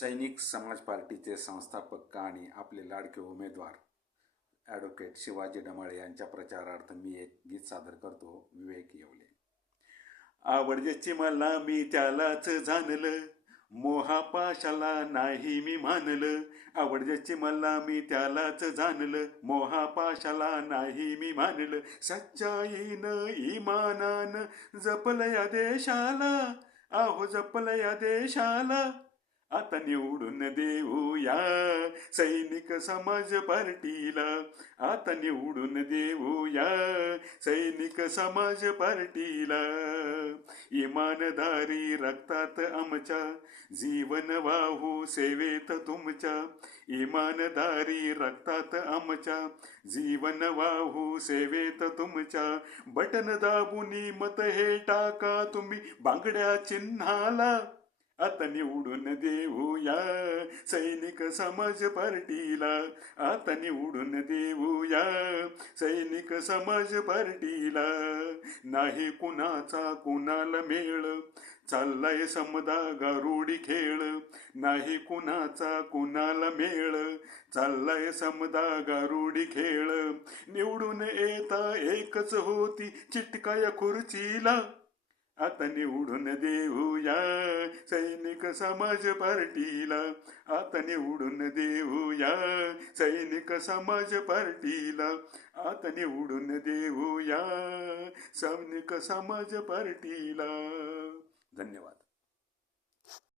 सैनिक समाज पार्टीचे संस्थापक आणि आपले लाडके उमेदवार ॲडव्होकेट शिवाजी डमाळे यांच्या प्रचारार्थ मी एक गीत सादर करतो विवेक येवले. आवडजेची मला मी त्यालाच जाणलं मोहापाशाला नाही मी मानलं. आवडजेची मला मी त्यालाच जाणलं मोहापाशाला नाही मी मानलं. सच्चाईनं इमानानं जपलं या देशाला आहो जपलं या देशाला. आता निवडून देऊया. सैनिक समाज पार्टीला आता निवडून देऊया. सैनिक समाज पार्टीला इमानदारी रक्तात आमच्या. जीवन वाहू सेवेत तुमच्या. इमानदारी रक्तात आमच्या. जीवन वाहू सेवेत तुमच्या. बटन दाबुनी मत हे टाका तुम्ही बांगड्या चिन्हाला. आता निवडून देऊया सैनिक समाज पार्टीला आता निवडून देऊया सैनिक समाज पार्टीला नाही कुणाचा कुणाला मेळ चाललाय समदा गारुडी खेळ नाही कुणाचा कुणाला मेळ चाललाय समदा गारुडी खेळ निवडून येता एकच होती चिटकाया खुर्चीला आता निवडून देऊया सैनिक समाज पार्टीला आता निवडून देऊया. सैनिक समाज पार्टीला आता निवडून देऊया. सैनिक समाज पार्टीला. धन्यवाद.